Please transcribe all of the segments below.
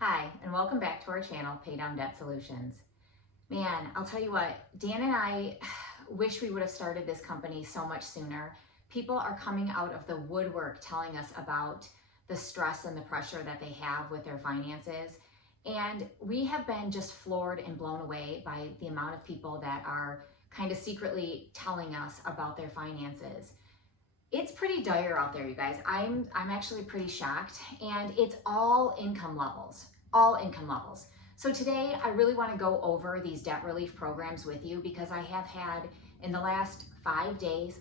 Hi, and welcome back to our channel, Pay Down Debt Solutions. Man, I'll tell you what, Dan and I wish we would have started this company so much sooner. People are coming out of the woodwork telling us about the stress and the pressure that they have with their finances. And we have been just floored and blown away by the amount of people that are kind of secretly telling us about their finances. It's pretty dire out there, you guys. I'm actually pretty shocked, and it's all income levels, all income levels. So today I really want to go over these debt relief programs with you because I have had in the last 5 days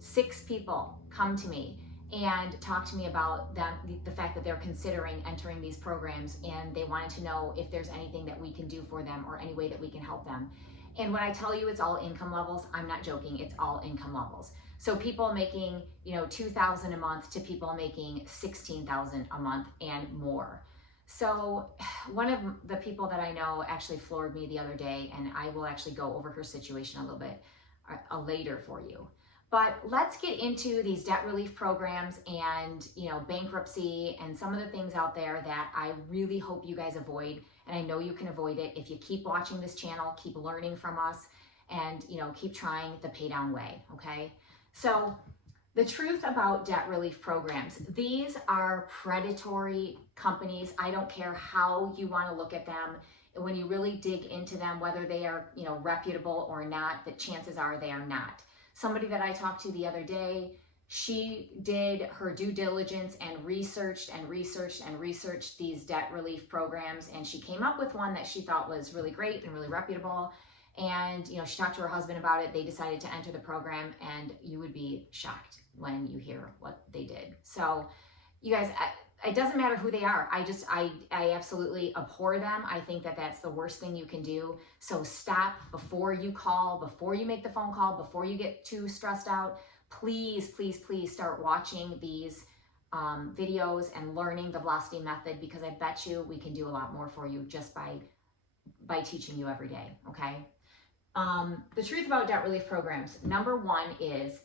6 people come to me and talk to me about the fact that they're considering entering these programs, and they wanted to know if there's anything that we can do for them or any way that we can help them. And when I tell you it's all income levels, I'm not joking, it's all income levels. So people making, $2,000 a month to people making $16,000 a month and more. So one of the people that I know actually floored me the other day, and I will actually go over her situation a little bit later for you. But let's get into these debt relief programs and, bankruptcy and some of the things out there that I really hope you guys avoid. And I know you can avoid it if you keep watching this channel, keep learning from us, and, keep trying the pay down way, okay? So the truth about debt relief programs, these are predatory companies. I don't care how you want to look at them. When you really dig into them, whether they are, reputable or not, the chances are they are not. Somebody that I talked to the other day, she did her due diligence and researched these debt relief programs, and she came up with one that she thought was really great and really reputable. And she talked to her husband about it. They decided to enter the program, and you would be shocked when you hear what they did. So you guys, it doesn't matter who they are. I absolutely abhor them. I think that that's the worst thing you can do. So stop before you call, before you make the phone call, before you get too stressed out. Please, please, please start watching these videos and learning the velocity method, because I bet you we can do a lot more for you just by teaching you every day, okay? The truth about debt relief programs, number one is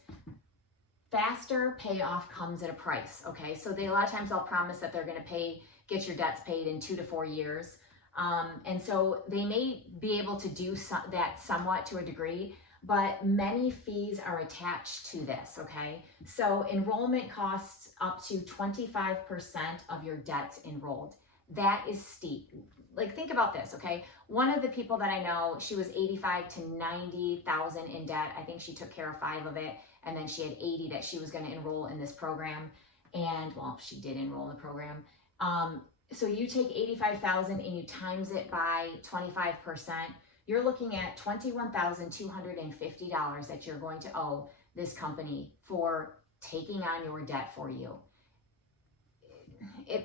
faster payoff comes at a price, okay? So a lot of times they'll promise that they're gonna get your debts paid in 2 to 4 years. And so they may be able to do that somewhat to a degree, but many fees are attached to this, okay? So enrollment costs up to 25% of your debts enrolled. That is steep. Like, think about this, okay? One of the people that I know, she was 85 to 90,000 in debt. I think she took care of 5 of it, and then she had 80 that she was going to enroll in this program. And, well, she did enroll in the program. So you take 85,000 and you times it by 25%, you're looking at $21,250 that you're going to owe this company for taking on your debt for you.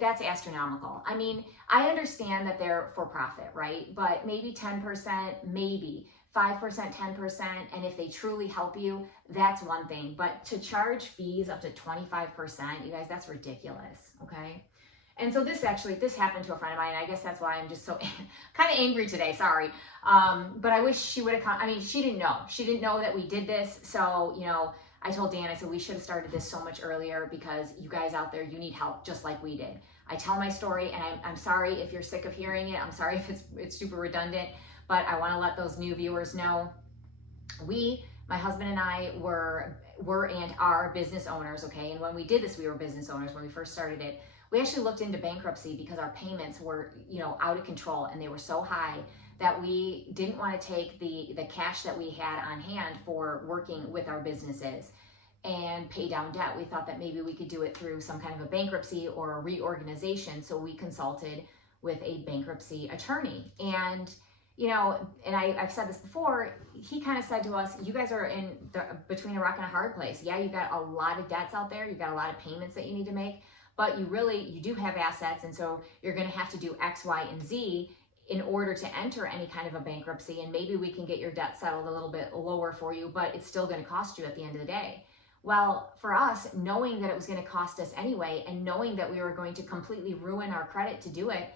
That's astronomical. I mean, I understand that they're for profit, right? But maybe 10%, maybe 5%, 10%, and if they truly help you, that's one thing. But to charge fees up to 25%, you guys, that's ridiculous, okay? And so this happened to a friend of mine, and I guess that's why I'm just so kind of angry today, sorry. But I wish she would have come. I mean, she didn't know. She didn't know that we did this, so, I told Dan, I said, we should have started this so much earlier, because you guys out there, you need help just like we did. I tell my story, and I'm sorry if you're sick of hearing it. I'm sorry if it's super redundant, but I want to let those new viewers know. My husband and I were and are business owners, okay? And when we did this, we were business owners when we first started it. We actually looked into bankruptcy because our payments were, out of control, and they were so high that we didn't want to take the cash that we had on hand for working with our businesses and pay down debt. We thought that maybe we could do it through some kind of a bankruptcy or a reorganization. So we consulted with a bankruptcy attorney. And, I've said this before, he kind of said to us, you guys are between a rock and a hard place. Yeah, you've got a lot of debts out there. You've got a lot of payments that you need to make, but you do have assets. And so you're going to have to do X, Y, and Z in order to enter any kind of a bankruptcy, and maybe we can get your debt settled a little bit lower for you, but it's still going to cost you at the end of the day. Well, for us, knowing that it was going to cost us anyway, and knowing that we were going to completely ruin our credit to do it,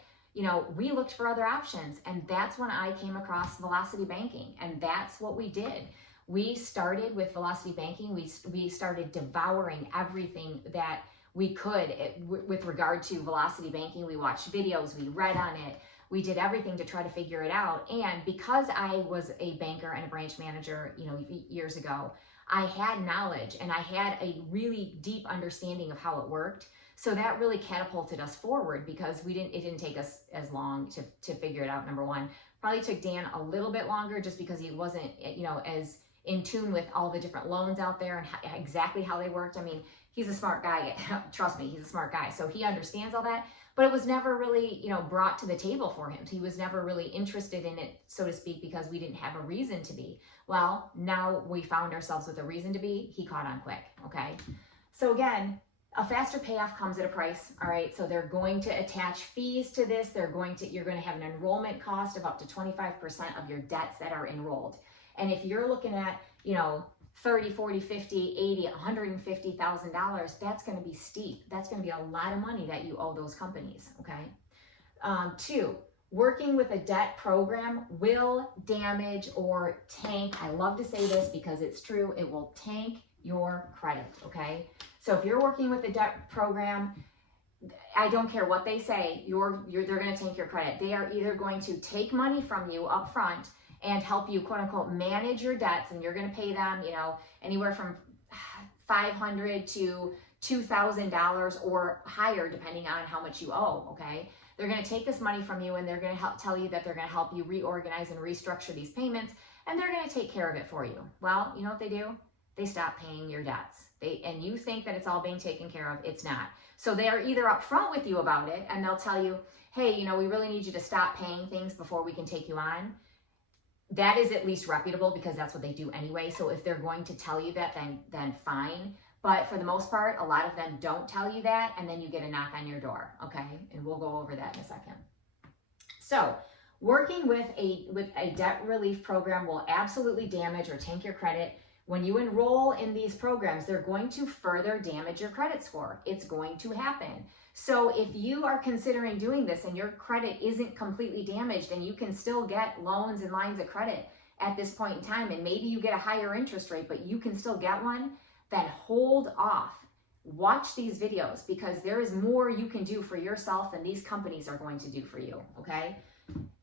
we looked for other options, and that's when I came across Velocity Banking, and that's what we did. We started with Velocity Banking. We started devouring everything that we could. With regard to velocity banking, we watched videos, we read on it, we did everything to try to figure it out. And because I was a banker and a branch manager, years ago, I had knowledge and I had a really deep understanding of how it worked. So that really catapulted us forward, because it didn't take us as long to figure it out. Number one, probably took Dan a little bit longer just because he wasn't, as in tune with all the different loans out there and exactly how they worked. I mean, he's a smart guy. Trust me, he's a smart guy. So he understands all that, but it was never really, brought to the table for him. He was never really interested in it, so to speak, because we didn't have a reason to be. Well, now we found ourselves with a reason to be. He caught on quick, okay? So again, a faster payoff comes at a price, all right? So they're going to attach fees to this. You're going to have an enrollment cost of up to 25% of your debts that are enrolled. And if you're looking at, 30, 40, 50, 80, $150,000, that's going to be steep. That's going to be a lot of money that you owe those companies, okay? 2, working with a debt program will damage or tank. I love to say this because it's true. It will tank your credit, okay? So if you're working with a debt program, I don't care what they say, they're going to tank your credit. They are either going to take money from you up front and help you, quote unquote, manage your debts, and you're going to pay them, anywhere from $500 to $2,000 or higher, depending on how much you owe, okay? They're going to take this money from you, and they're going to tell you that they're going to help you reorganize and restructure these payments, and they're going to take care of it for you. Well, you know what they do? They stop paying your debts. And you think that it's all being taken care of. It's not. So they are either upfront with you about it, and they'll tell you, hey, we really need you to stop paying things before we can take you on. That is at least reputable, because that's what they do anyway. So if they're going to tell you that, then fine. But for the most part, a lot of them don't tell you that, and then you get a knock on your door, okay? And we'll go over that in a second. So working with a debt relief program will absolutely damage or tank your credit. When you enroll in these programs, they're going to further damage your credit score. It's going to happen. So if you are considering doing this and your credit isn't completely damaged, and you can still get loans and lines of credit at this point in time, and maybe you get a higher interest rate, but you can still get one, then hold off. Watch these videos, because there is more you can do for yourself than these companies are going to do for you, okay?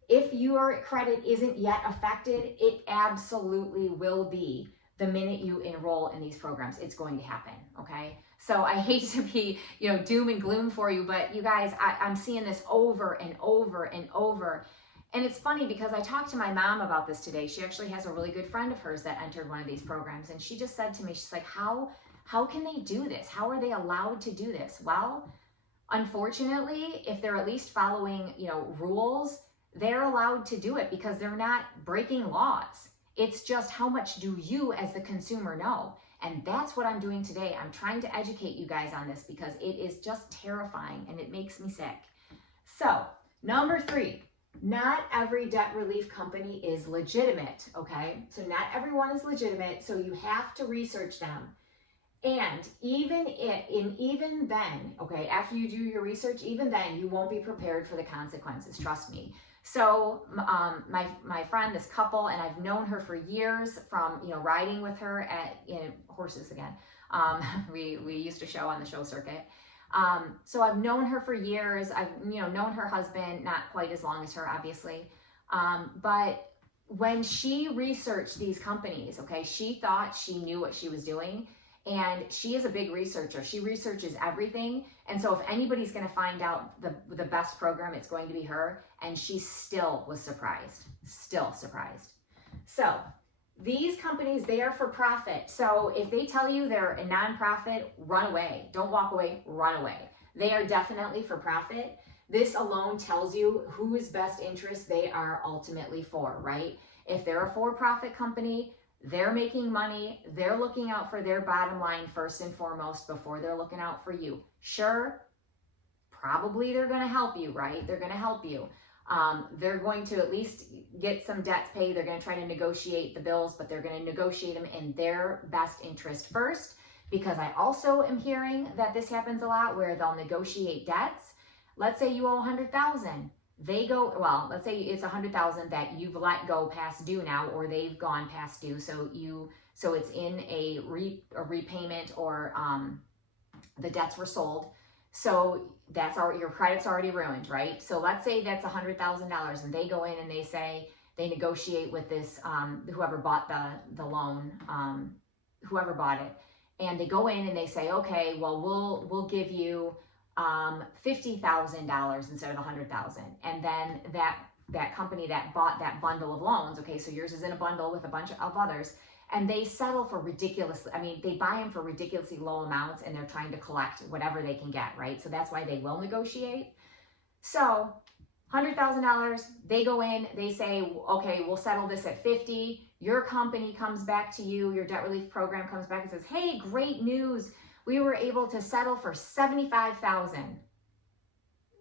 If your credit isn't yet affected, it absolutely will be the minute you enroll in these programs. It's going to happen, okay? So I hate to be, doom and gloom for you, but you guys, I'm seeing this over and over and over. And it's funny because I talked to my mom about this today. She actually has a really good friend of hers that entered one of these programs. And she just said to me, she's like, how can they do this? How are they allowed to do this? Well, unfortunately, if they're at least following, rules, they're allowed to do it because they're not breaking laws. It's just how much do you as the consumer know? And that's what I'm doing today. I'm trying to educate you guys on this because it is just terrifying and it makes me sick. So, number 3, not every debt relief company is legitimate, okay? So not everyone is legitimate, so you have to research them. And even then, okay, after you do your research, even then, you won't be prepared for the consequences, trust me. So my friend, this couple, and I've known her for years from, riding with her at horses again. We used to show on the show circuit. So I've known her for years. I've, known her husband, not quite as long as her, obviously. But when she researched these companies, okay, she thought she knew what she was doing. And she is a big researcher. She researches everything. And so if anybody's going to find out the best program, it's going to be her. And she still was surprised. Still surprised. So these companies, they are for profit. So if they tell you they're a nonprofit, run away. Don't walk away, run away. They are definitely for profit. This alone tells you whose best interest they are ultimately for, right? If they're a for-profit company, they're making money. They're looking out for their bottom line first and foremost before they're looking out for you. Sure, probably they're going to help you, right? They're going to help you. They're going to at least get some debts paid. They're going to try to negotiate the bills, but they're going to negotiate them in their best interest first, because I also am hearing that this happens a lot where they'll negotiate debts. Let's say you owe $100,000. They go, well, let's say it's $100,000 that you've let go past due now, or they've gone past due. So it's in a repayment or the debts were sold. So that's your credit's already ruined, right? So let's say that's $100,000 and they go in and they say, they negotiate with this, whoever bought the loan, whoever bought it. And they go in and they say, okay, well, we'll give you $50,000 instead of $100,000. And then that company that bought that bundle of loans, okay, so yours is in a bundle with a bunch of others, and they settle for they buy them for ridiculously low amounts, and they're trying to collect whatever they can get, right? So that's why they will negotiate. So $100,000, they go in, they say, okay, we'll settle this at 50. Your company comes back to you, your debt relief program comes back and says, hey, great news. We were able to settle for $75,000.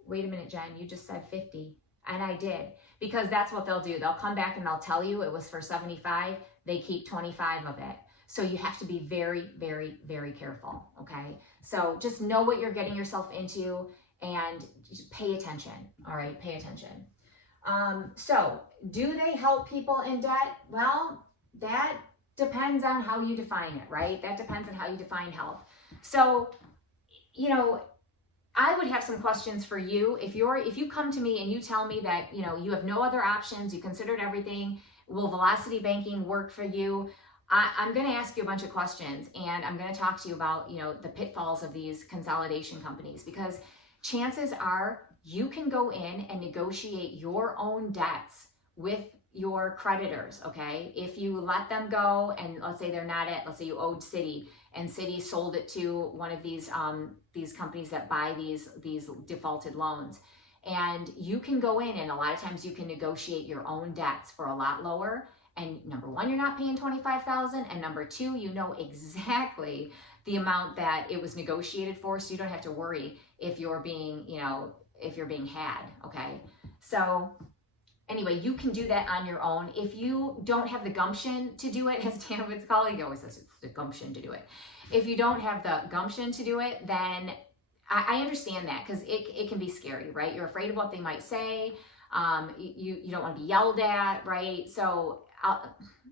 Wait a minute, Jen, you just said 50. And I did, because that's what they'll do. They'll come back and they'll tell you it was for 75. They keep 25 of it. So you have to be very, very, very careful, okay? So just know what you're getting yourself into and just pay attention, all right? Pay attention. So do they help people in debt? Well, that depends on how you define it, right? That depends on how you define help. So, I would have some questions for you. If you come to me and you tell me that, you have no other options, you considered everything, will velocity banking work for you? I'm going to ask you a bunch of questions, and I'm going to talk to you about, the pitfalls of these consolidation companies, because chances are you can go in and negotiate your own debts with your creditors, okay? If you let them go, and let's say let's say you owed Citi, and Citi sold it to one of these companies that buy these defaulted loans. And you can go in, and a lot of times you can negotiate your own debts for a lot lower. And number one, you're not paying $25,000. And number two, you know exactly the amount that it was negotiated for, so you don't have to worry if you're being had, okay? So anyway, you can do that on your own. If you don't have the gumption to do it, as Dan would call it, he always says it's the gumption to do it. If you don't have the gumption to do it, then I understand that, because it can be scary, right? You're afraid of what they might say. You don't want to be yelled at, right? So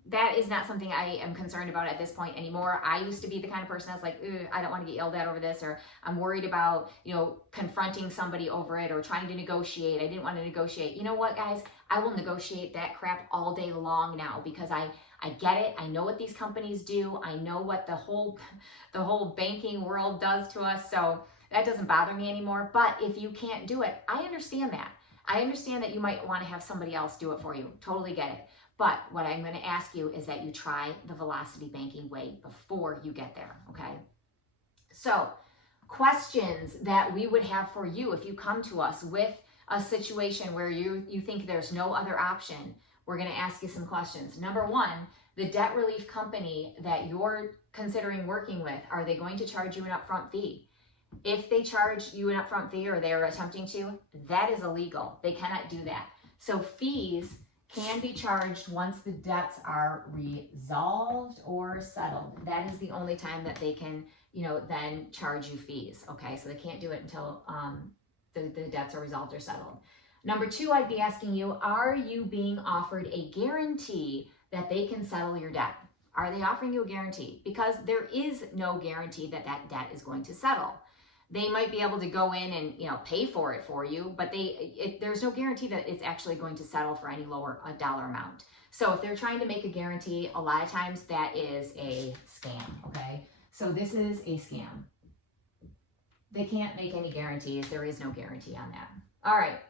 that is not something I am concerned about at this point anymore. I used to be the kind of person that's like, I don't want to get yelled at over this, or I'm worried about, confronting somebody over it or trying to negotiate. I didn't want to negotiate. You know what, guys? I will negotiate that crap all day long now, because I get it. I know what these companies do. I know what the whole banking world does to us. So that doesn't bother me anymore. But if you can't do it, I understand that. I understand that you might want to have somebody else do it for you. Totally get it. But what I'm going to ask you is that you try the velocity banking way before you get there, okay? So, questions that we would have for you if you come to us with a situation where you think there's no other option. We're going to ask you some questions. Number one, the debt relief company that you're considering working with, are they going to charge you an upfront fee? If they charge you an upfront fee, or they're attempting to, that is illegal. They cannot do that. So fees can be charged once the debts are resolved or settled. That is the only time that they can, then charge you fees. Okay, so they can't do it until the debts are resolved or settled. Number two, I'd be asking you, are you being offered a guarantee that they can settle your debt? Are they offering you a guarantee? Because there is no guarantee that that debt is going to settle. They might be able to go in and pay for it for you, but there's no guarantee that it's actually going to settle for any lower dollar amount. So if they're trying to make a guarantee, a lot of times that is a scam, okay? So this is a scam. They can't make any guarantees. There is no guarantee on that. All right.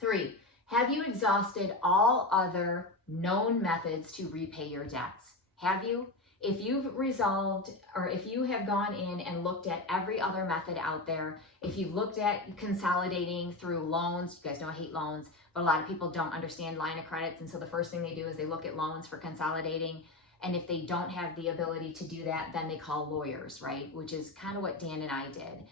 3, have you exhausted all other known methods to repay your debts? Have you? If you've resolved, or if you have gone in and looked at every other method out there, if you've looked at consolidating through loans, you guys know I hate loans, but a lot of people don't understand line of credits, and so the first thing they do is they look at loans for consolidating, and if they don't have the ability to do that, then they call lawyers, right? Which is kind of what Dan and I did.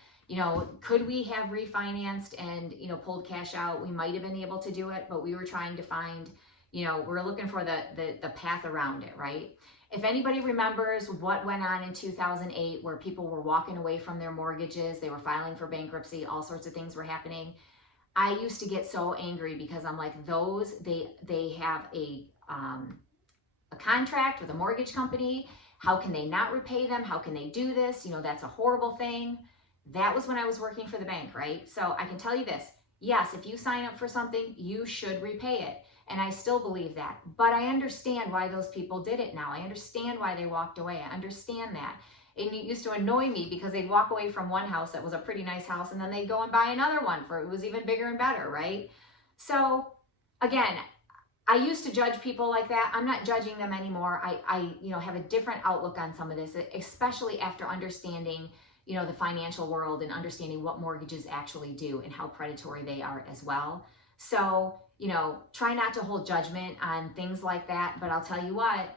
Could we have refinanced and, pulled cash out? We might have been able to do it, but we were trying to find, we're looking for the path around it, right? If anybody remembers what went on in 2008, where people were walking away from their mortgages, they were filing for bankruptcy, all sorts of things were happening. I used to get so angry, because I'm like, they have a contract with a mortgage company. How can they not repay them? How can they do this? You know, that's a horrible thing. That was when I was working for the bank, right? So I can tell you this. Yes, if you sign up for something, you should repay it. And I still believe that. But I understand why those people did it now. I understand why they walked away. I understand that. And it used to annoy me because they'd walk away from one house that was a pretty nice house, and then they'd go and buy another one for it was even bigger and better, right? So again, I used to judge people like that. I'm not judging them anymore. I have a different outlook on some of this, especially after understanding, the financial world and understanding what mortgages actually do and how predatory they are as well. So, try not to hold judgment on things like that. But I'll tell you what,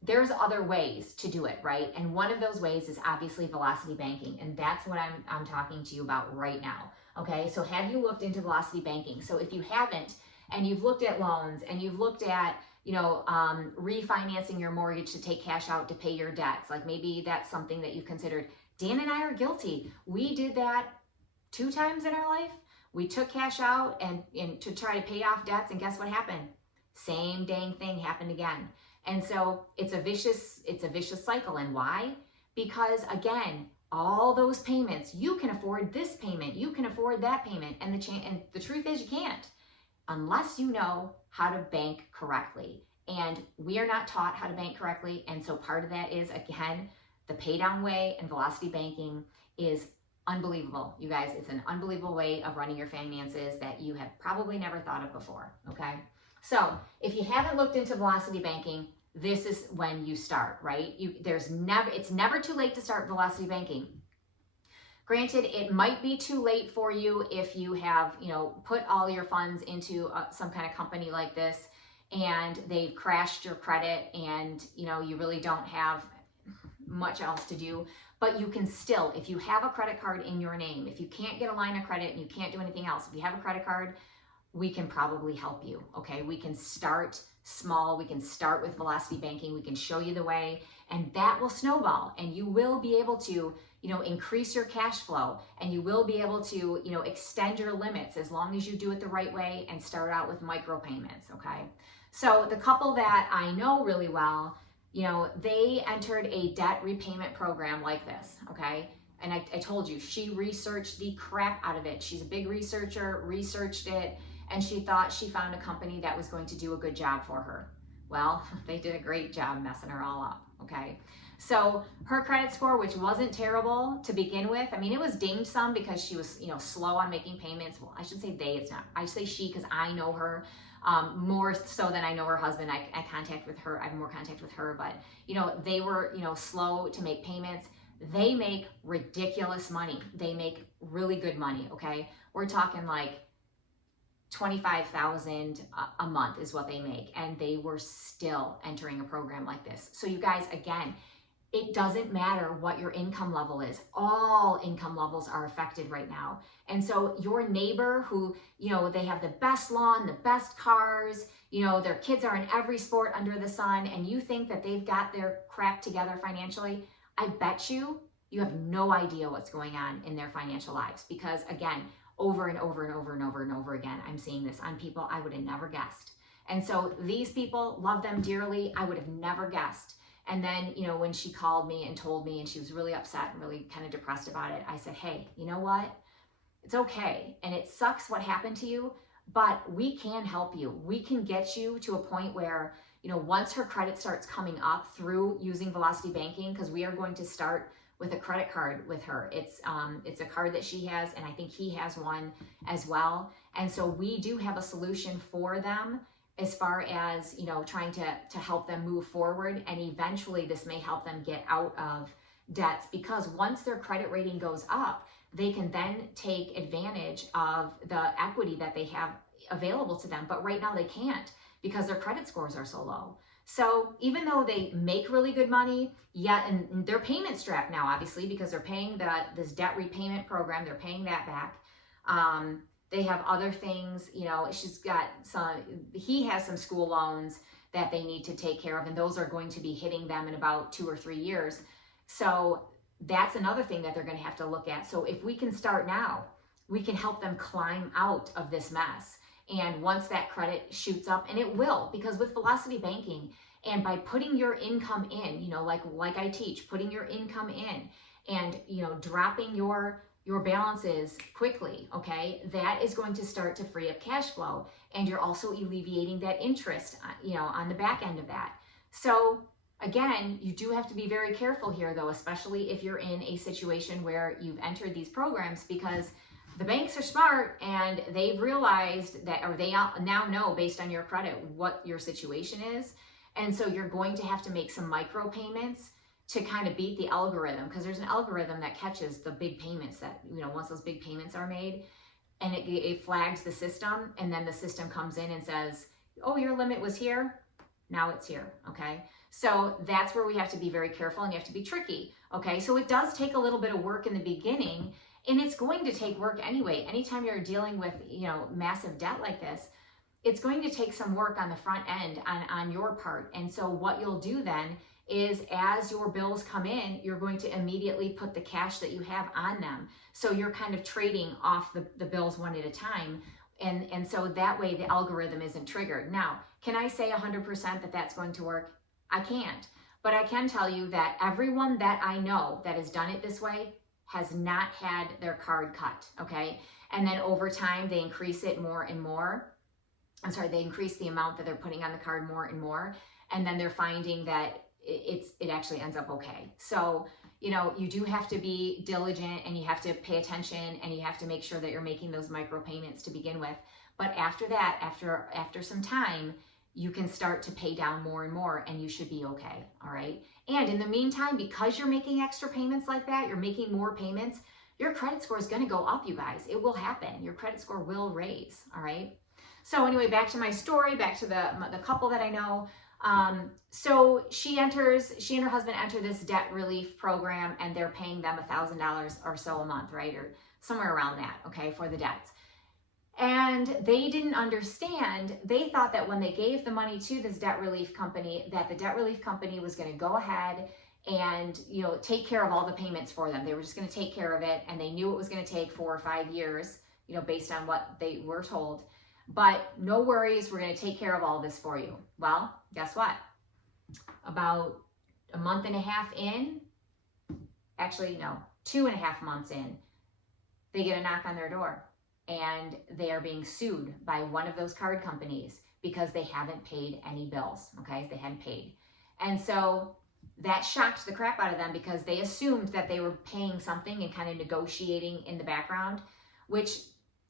there's other ways to do it, right? And one of those ways is obviously velocity banking. And that's what I'm talking to you about right now. Okay, so have you looked into velocity banking? So if you haven't, and you've looked at loans and you've looked at, refinancing your mortgage to take cash out to pay your debts, like maybe that's something that you've considered. Dan and I are guilty. We did that 2 times in our life. We took cash out and to try to pay off debts, and guess what happened? Same dang thing happened again. And so it's a vicious cycle. And why? Because again, all those payments, you can afford this payment, you can afford that payment, and the truth is you can't unless you know how to bank correctly. And we are not taught how to bank correctly. And so part of that is, again, the pay down way, and velocity banking is unbelievable. You guys, it's an unbelievable way of running your finances that you have probably never thought of before, okay? So if you haven't looked into velocity banking, this is when you start, right? It's never too late to start velocity banking. Granted, it might be too late for you if you have, put all your funds into some kind of company like this and they've crashed your credit and, you really don't have much else to do. But you can still, if you have a credit card in your name, if you can't get a line of credit and you can't do anything else, if you have a credit card, we can probably help you, okay? We can start small. We can start with velocity banking. We can show you the way, and that will snowball, and you will be able to, increase your cash flow, and you will be able to, extend your limits as long as you do it the right way and start out with micro payments, okay? So the couple that I know really well, they entered a debt repayment program like this, okay? And I told you, she researched the crap out of it. She's a big researcher, researched it, and she thought she found a company that was going to do a good job for her. Well, they did a great job messing her all up, okay? So her credit score, which wasn't terrible to begin with, I mean, it was dinged some because she was, slow on making payments. Well, I should say they, it's not, I say she because I know her more so than I know her husband. I have more contact with her, but, they were, slow to make payments. They make ridiculous money. They make really good money, okay? We're talking like $25,000 a month is what they make, and they were still entering a program like this. So you guys, again, it doesn't matter what your income level is. All income levels are affected right now. And so your neighbor who, they have the best lawn, the best cars, their kids are in every sport under the sun, and you think that they've got their crap together financially, I bet you have no idea what's going on in their financial lives. Because again, over and over and over and over and over again, I'm seeing this on people I would have never guessed. And so these people, love them dearly, I would have never guessed. And then, when she called me and told me, and she was really upset and really kind of depressed about it, I said, hey, you know what? It's okay. And it sucks what happened to you, but we can help you. We can get you to a point where, once her credit starts coming up through using velocity banking, because we are going to start with a credit card with her. It's a card that she has, and I think he has one as well. And so we do have a solution for them as far as, trying to help them move forward. And eventually this may help them get out of debts, because once their credit rating goes up, they can then take advantage of the equity that they have available to them. But right now they can't because their credit scores are so low. So even though they make really good money, and they're payment strapped now, obviously, because they're paying this debt repayment program, they're paying that back. They have other things, he has some school loans that they need to take care of, and those are going to be hitting them in about 2 or 3 years. So that's another thing that they're going to have to look at. So if we can start now, we can help them climb out of this mess. And once that credit shoots up, and it will, because with velocity banking, And by putting your income in, you know, like I teach, putting your income in and, you know, dropping your balances quickly, okay, that is going to start to free up cash flow. And you're also alleviating that interest, you know, on the back end of that. So again, you do have to be very careful here though, especially if you're in a situation where you've entered these programs, because the banks are smart and they've realized that, or they now know based on your credit what your situation is. And so you're going to have to make some micro payments to kind of beat the algorithm, because there's an algorithm that catches the big payments that, you know, once those big payments are made, and it flags the system, and then the system comes in and says, oh, your limit was here, now it's here, okay? So that's where we have to be very careful, and you have to be tricky, okay? So it does take a little bit of work in the beginning, and it's going to take work anyway. Anytime you're dealing with, you know, massive debt like this, it's going to take some work on the front end on your part. And so what you'll do then is, as your bills come in, you're going to immediately put the cash that you have on them. So you're kind of trading off the bills one at a time. And so that way the algorithm isn't triggered. Now, can I say 100% that that's going to work? I can't. But I can tell you that everyone that I know that has done it this way has not had their card cut, okay? And then over time, they increase it more and more. They increase the amount that they're putting on the card more and more. And then they're finding that it actually ends up okay. So, you know, you do have to be diligent, and you have to pay attention, and you have to make sure that you're making those micro payments to begin with. But after that, after some time, you can start to pay down more and more, and you should be okay, all right? And in the meantime, because you're making extra payments like that, you're making more payments, your credit score is gonna go up, you guys. It will happen. Your credit score will raise, all right? So anyway, back to my story, back to the couple that I know. So she and her husband enter this debt relief program, and they're paying them $1,000 or so a month, right? Or somewhere around that, okay, for the debts. And they didn't understand. They thought that when they gave the money to this debt relief company, that the debt relief company was going to go ahead and, you know, take care of all the payments for them. They were just going to take care of it. And they knew it was going to take 4 or 5 years, you know, based on what they were told. But no worries, we're going to take care of all this for you. Well, guess what? About a month and a half in, actually, no, 2.5 months in, they get a knock on their door, and they are being sued by one of those card companies because they haven't paid any bills, okay? They hadn't paid. And so that shocked the crap out of them, because they assumed that they were paying something and kind of negotiating in the background, which,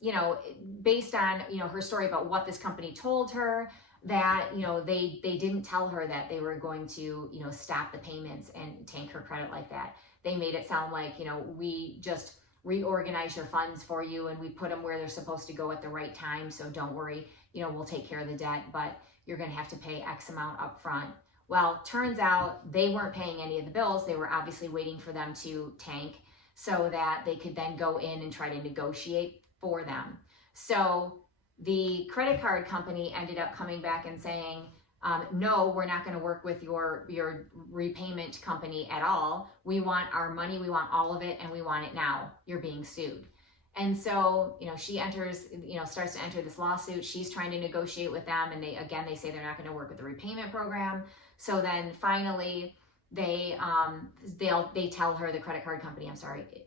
you know, based on, you know, her story about what this company told her, that, you know, they didn't tell her that they were going to, you know, stop the payments and tank her credit like that. They made it sound like, you know, we just reorganize your funds for you, and we put them where they're supposed to go at the right time. So don't worry, you know, we'll take care of the debt, but you're going to have to pay X amount up front. Well, turns out they weren't paying any of the bills. They were obviously waiting for them to tank so that they could then go in and try to negotiate for them. So the credit card company ended up coming back and saying, no, we're not going to work with your repayment company at all. We want our money, we want all of it, and we want it now. You're being sued. And so, you know, she enters, you know, starts to enter this lawsuit. She's trying to negotiate with them, and they say they're not going to work with the repayment program. So then finally they tell her, the credit card company,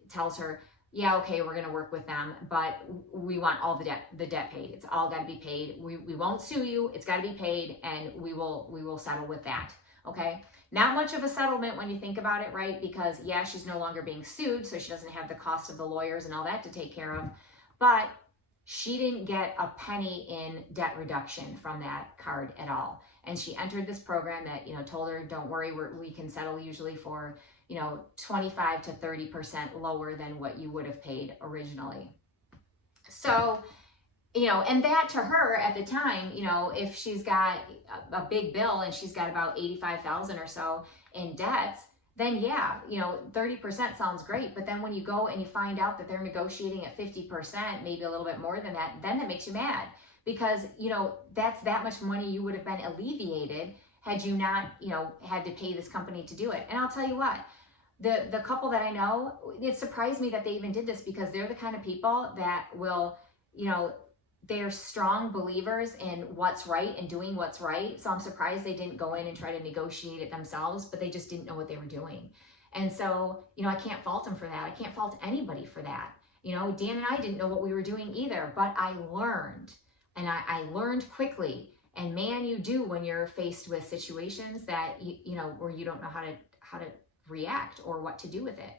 tells her, yeah, okay, we're going to work with them, but we want all the debt paid. It's all got to be paid. We won't sue you. It's got to be paid, and we will settle with that. Okay. Not much of a settlement when you think about it, right? Because yeah, she's no longer being sued, so she doesn't have the cost of the lawyers and all that to take care of, but she didn't get a penny in debt reduction from that card at all. And she entered this program that, you know, told her, don't worry, we can settle usually for, you know, 25 to 30% lower than what you would have paid originally. So, you know, and that to her at the time, you know, if she's got a big bill and she's got about 85,000 or so in debts, then yeah, you know, 30% sounds great. But then when you go and you find out that they're negotiating at 50%, maybe a little bit more than that, then it makes you mad, because, you know, that's that much money you would have been alleviated had you not, you know, had to pay this company to do it. And I'll tell you what, the couple that I know, it surprised me that they even did this, because they're the kind of people that will, you know, they're strong believers in what's right and doing what's right. So I'm surprised they didn't go in and try to negotiate it themselves, but they just didn't know what they were doing. And so, I can't fault them for that. I can't fault anybody for that. Dan and I didn't know what we were doing either, but I learned, and I learned quickly. And man, you do when you're faced with situations that, where you don't know how to react or what to do with it.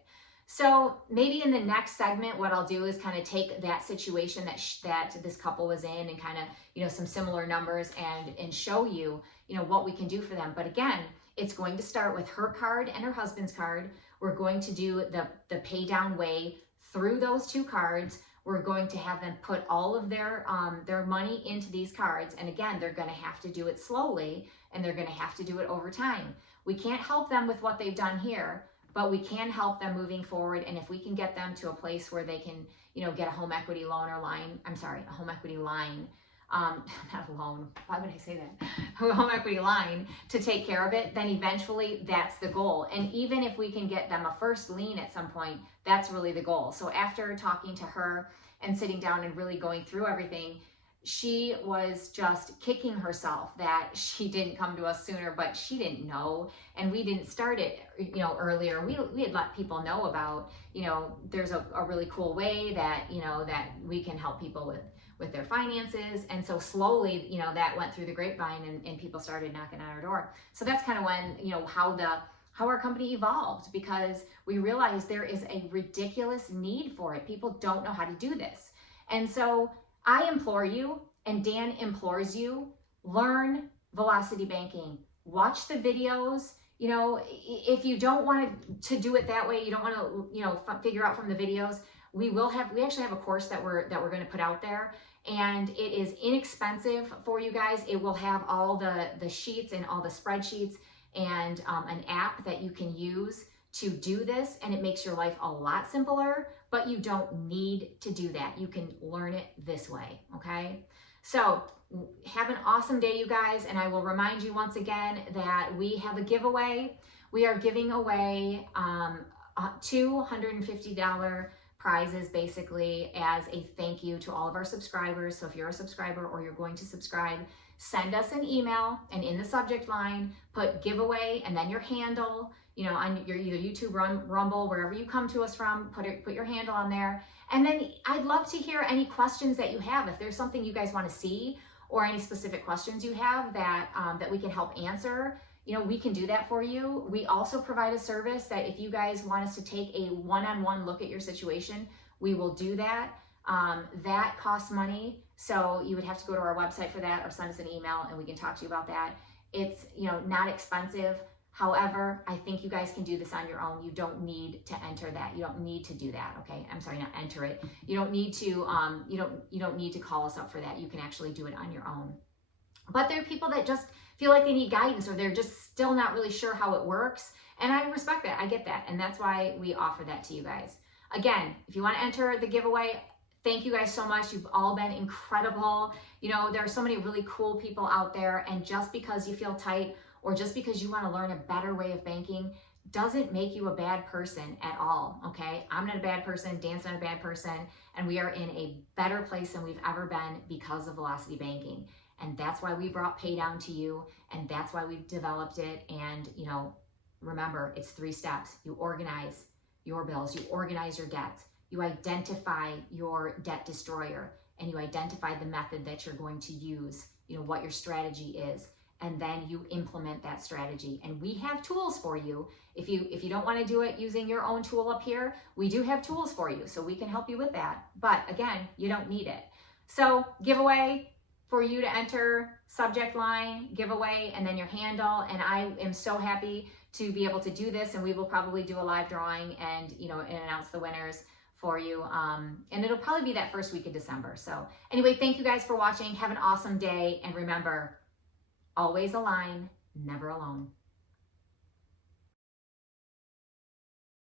So maybe in the next segment, what I'll do is kind of take that situation that this couple was in and kind of, some similar numbers and show you, what we can do for them. But again, it's going to start with her card and her husband's card. We're going to do the pay down way through those two cards. We're going to have them put all of their money into these cards. And again, they're going to have to do it slowly, and they're going to have to do it over time. We can't help them with what they've done here, but we can help them moving forward. And if we can get them to a place where they can, get a home equity loan or line, a home equity line, not a loan, why would I say that? A home equity line to take care of it, then eventually that's the goal. And even if we can get them a first lien at some point, that's really the goal. So after talking to her and sitting down and really going through everything, she was just kicking herself that she didn't come to us sooner, but she didn't know. And we didn't start it, earlier. We had let people know about, there's a really cool way that, that we can help people with their finances. And so slowly, that went through the grapevine and people started knocking on our door. So that's kind of when, how our company evolved, because we realized there is a ridiculous need for it. People don't know how to do this. And so I implore you, and Dan implores you, learn velocity banking. Watch the videos. If you don't want to do it that way, you don't want to, figure out from the videos, we actually have a course that we're going to put out there, and it is inexpensive for you guys. It will have all the sheets and all the spreadsheets and an app that you can use to do this, and it makes your life a lot simpler, but you don't need to do that. You can learn it this way, okay? So have an awesome day, you guys, and I will remind you once again that we have a giveaway. We are giving away $250 prizes basically as a thank you to all of our subscribers. So if you're a subscriber or you're going to subscribe, send us an email, and in the subject line, put giveaway and then your handle, on your either YouTube, Rumble, wherever you come to us from, put your handle on there. And then I'd love to hear any questions that you have. If there's something you guys want to see or any specific questions you have that we can help answer, we can do that for you. We also provide a service that if you guys want us to take a one-on-one look at your situation, we will do that. That costs money. So you would have to go to our website for that or send us an email and we can talk to you about that. It's, not expensive. However, I think you guys can do this on your own. You don't need to enter that. You don't need to do that. Okay. I'm sorry, not enter it. You don't need to, you don't need to call us up for that. You can actually do it on your own. But there are people that just feel like they need guidance, or they're just still not really sure how it works. And I respect that. I get that. And that's why we offer that to you guys. Again, if you want to enter the giveaway, thank you guys so much. You've all been incredible. There are so many really cool people out there. And just because you feel tight or just because you want to learn a better way of banking doesn't make you a bad person at all, okay? I'm not a bad person, Dan's not a bad person, and we are in a better place than we've ever been because of velocity banking. And that's why we brought Paydown to you, and that's why we've developed it. And, remember, it's 3 steps. You organize your bills, you organize your debts, you identify your debt destroyer, and you identify the method that you're going to use, what your strategy is. And then you implement that strategy. And we have tools for you. If you don't want to do it using your own tool up here, we do have tools for you, so we can help you with that. But again, you don't need it. So giveaway for you to enter, subject line, giveaway, and then your handle. And I am so happy to be able to do this, and we will probably do a live drawing and announce the winners for you. And it'll probably be that first week of December. So anyway, thank you guys for watching. Have an awesome day. And remember, always align, never alone.